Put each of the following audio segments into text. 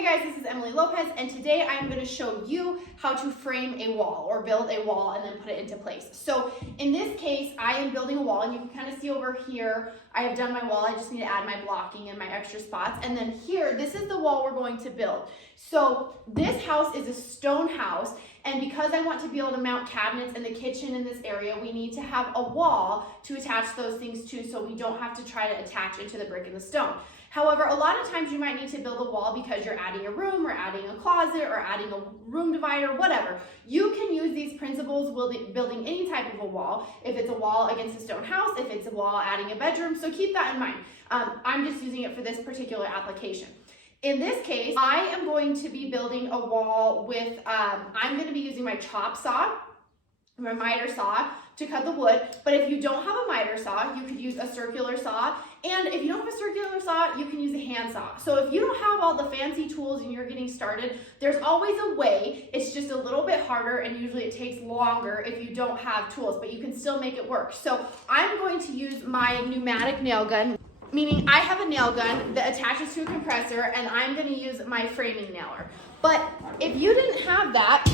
Hey guys, this is Emily Lopez, and today I'm going to show you how to frame a wall or build a wall and then put it into place. So in this case, I am building a wall, and you can kind of see over here, I have done my wall. I just need to add my blocking and my extra spots. And then here, this is the wall we're going to build. So this house is a stone house, and because I want to be able to mount cabinets in the kitchen in this area, we need to have a wall to attach those things to so we don't have to try to attach it to the brick and the stone. However, a lot of times you might need to build a wall because you're adding a room or adding a closet or adding a room divider, whatever. You can use these principles building any type of a wall. If it's a wall against a stone house, if it's a wall adding a bedroom, so keep that in mind. I'm just using it for this particular application. In this case, I am going to be building a wall with, I'm going to be using my chop saw, my miter saw to cut the wood, but if you don't have a miter saw, you could use a circular saw, and if you don't have a circular saw, you can use a hand saw. So if you don't have all the fancy tools and you're getting started, there's always a way. It's just a little bit harder, and usually it takes longer if you don't have tools, but you can still make it work. So I'm going to use my pneumatic nail gun, meaning I have a nail gun that attaches to a compressor, and I'm going to use my framing nailer. But if you didn't have that,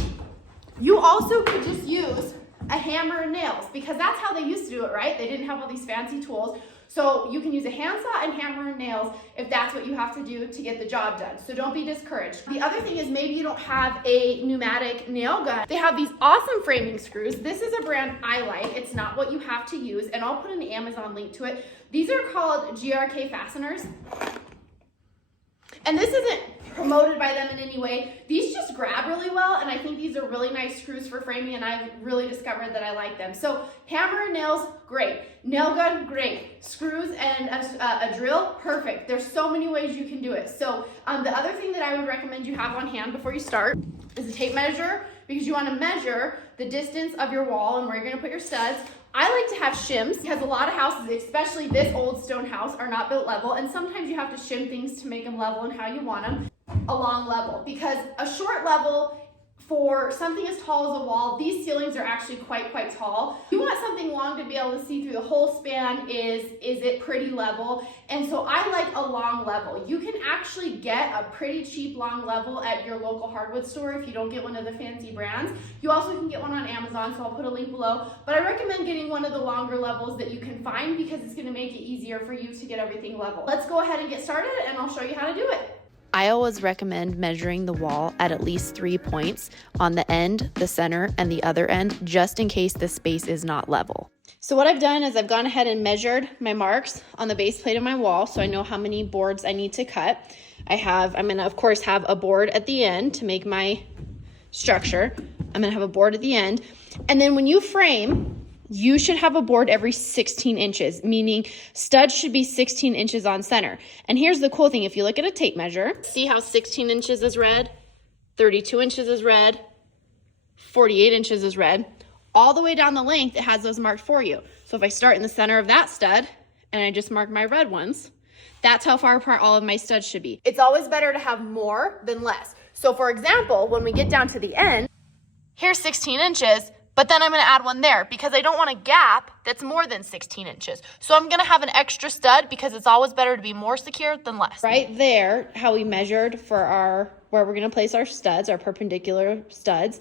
you also could just use a hammer and nails, because that's how they used to do it, right? They didn't have all these fancy tools. So you can use a handsaw and hammer and nails if that's what you have to do to get the job done. So don't be discouraged. The other thing is maybe you don't have a pneumatic nail gun. They have these awesome framing screws. This is a brand I like. It's not what you have to use, and I'll put an Amazon link to it. These are called GRK fasteners. And this isn't promoted by them in any way. These just grab really well, and I think these are really nice screws for framing, and I've really discovered that I like them. So hammer and nails, great. Nail gun, great. Screws and a drill, perfect. There's so many ways you can do it. So the other thing that I would recommend you have on hand before you start is a tape measure, because you want to measure the distance of your wall and where you're going to put your studs. I like to have shims because a lot of houses, especially this old stone house, are not built level, and sometimes you have to shim things to make them level and how you want them. Along level, because a short level for something as tall as a wall, these ceilings are actually quite tall. You want something long to be able to see through the whole span. Is it pretty level? And so I like a long level. You can actually get a pretty cheap long level at your local hardwood store if you don't get one of the fancy brands. You also can get one on Amazon, so I'll put a link below. But I recommend getting one of the longer levels that you can find, because it's going to make it easier for you to get everything level. Let's go ahead and get started, and I'll show you how to do it. I always recommend measuring the wall at least 3 points on the end, the center, and the other end, just in case the space is not level. So what I've done is I've gone ahead and measured my marks on the base plate of my wall, so I know how many boards I need to cut. I'm gonna of course have a board at the end to make my structure. I'm gonna have a board at the end. And then when you frame, you should have a board every 16 inches, meaning studs should be 16 inches on center. And here's the cool thing. If you look at a tape measure, see how 16 inches is red, 32 inches is red, 48 inches is red. All the way down the length, it has those marked for you. So if I start in the center of that stud and I just mark my red ones, that's how far apart all of my studs should be. It's always better to have more than less. So for example, when we get down to the end, here's 16 inches, but then I'm going to add one there because I don't want a gap that's more than 16 inches. So I'm going to have an extra stud because it's always better to be more secure than less. Right there, how we measured for where we're going to place our studs, our perpendicular studs,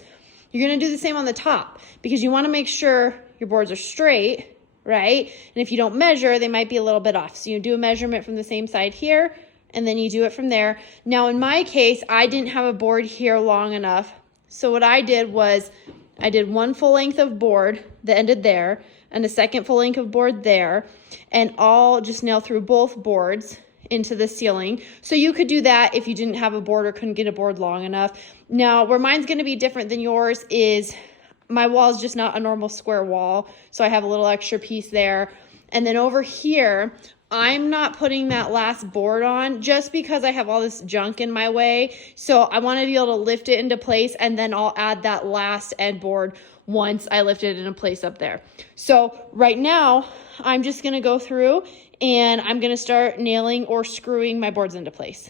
you're going to do the same on the top because you want to make sure your boards are straight, right? And if you don't measure, they might be a little bit off. So you do a measurement from the same side here, and then you do it from there. Now in my case, I didn't have a board here long enough. So what I did was I did one full length of board that ended there and a second full length of board there, and I'll just nail through both boards into the ceiling. So you could do that if you didn't have a board or couldn't get a board long enough. Now, where mine's going to be different than yours is my wall is just not a normal square wall, so I have a little extra piece there. And then over here, I'm not putting that last board on just because I have all this junk in my way. So I want to be able to lift it into place, and then I'll add that last end board once I lift it into place up there. So right now, I'm just going to go through and I'm going to start nailing or screwing my boards into place.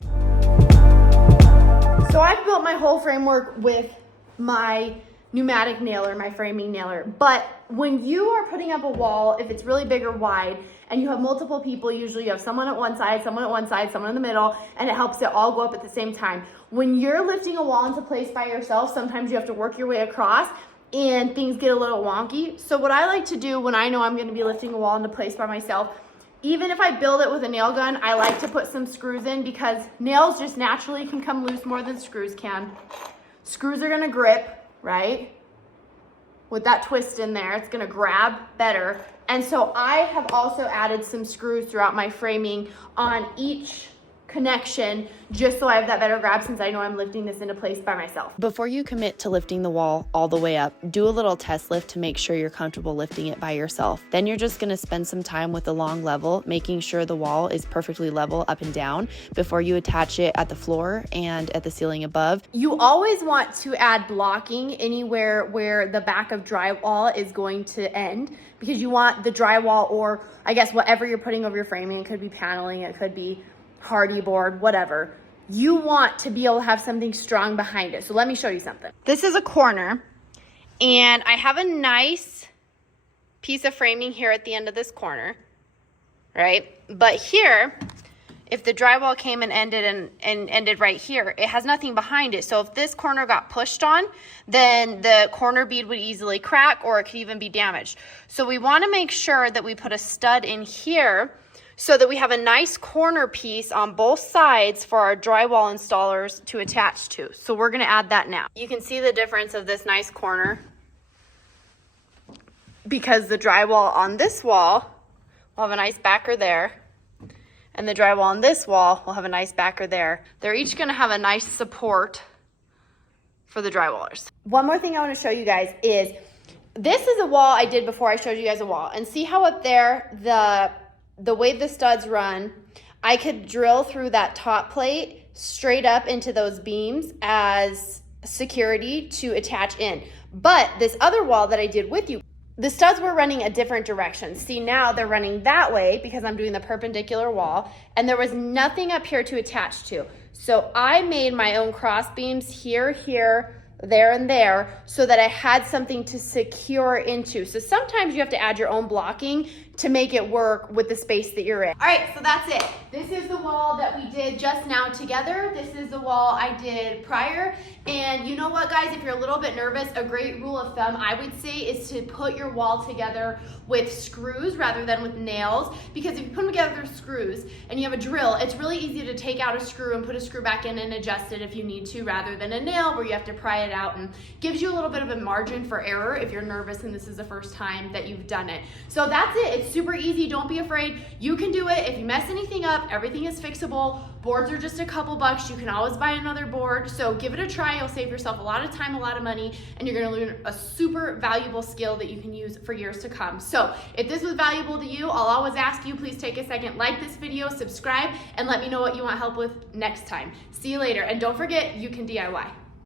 So I've built my whole framework with my pneumatic nailer, my framing nailer. But when you are putting up a wall, if it's really big or wide, and you have multiple people, usually you have someone at one side, someone in the middle, and it helps it all go up at the same time. When you're lifting a wall into place by yourself, sometimes you have to work your way across and things get a little wonky. So what I like to do when I know I'm gonna be lifting a wall into place by myself, even if I build it with a nail gun, I like to put some screws in because nails just naturally can come loose more than screws can. Screws are gonna grip, right? With that twist in there, it's gonna grab better. And so I have also added some screws throughout my framing on each connection, just so I have that better grab since I know I'm lifting this into place by myself. Before you commit to lifting the wall all the way up, do a little test lift to make sure you're comfortable lifting it by yourself. Then you're just gonna spend some time with the long level, making sure the wall is perfectly level up and down before you attach it at the floor and at the ceiling above. You always want to add blocking anywhere where the back of drywall is going to end, because you want the drywall, or I guess whatever you're putting over your framing, it could be paneling, it could be hardy board, whatever. You want to be able to have something strong behind it. So let me show you something. This is a corner, and I have a nice piece of framing here at the end of this corner, right? But here, if the drywall came and ended right here, it has nothing behind it. So if this corner got pushed on, then the corner bead would easily crack, or it could even be damaged. So we want to make sure that we put a stud in here so that we have a nice corner piece on both sides for our drywall installers to attach to. So we're gonna add that now. You can see the difference of this nice corner because the drywall on this wall will have a nice backer there, and the drywall on this wall will have a nice backer there. They're each gonna have a nice support for the drywallers. One more thing I wanna show you guys is, this is a wall I did before I showed you guys a wall. And see how up there, the way the studs run, I could drill through that top plate straight up into those beams as security to attach in. But this other wall that I did with you, the studs were running a different direction. See, now they're running that way because I'm doing the perpendicular wall, and there was nothing up here to attach to. So I made my own cross beams here, there, and there, so that I had something to secure into. So sometimes you have to add your own blocking to make it work with the space that you're in. All right, so that's it. This is the wall that we did just now together. This is the wall I did prior. And you know what, guys, if you're a little bit nervous, a great rule of thumb I would say is to put your wall together with screws rather than with nails, because if you put them together with screws and you have a drill, it's really easy to take out a screw and put a screw back in and adjust it if you need to, rather than a nail where you have to pry it out, and gives you a little bit of a margin for error if you're nervous and this is the first time that you've done it. So that's it. It's super easy. Don't be afraid. You can do it. If you mess anything up, everything is fixable. Boards are just a couple bucks. You can always buy another board. So give it a try. You'll save yourself a lot of time, a lot of money, and you're going to learn a super valuable skill that you can use for years to come. So if this was valuable to you, I'll always ask you, please take a second, like this video, subscribe, and let me know what you want help with next time. See you later. And don't forget, you can DIY.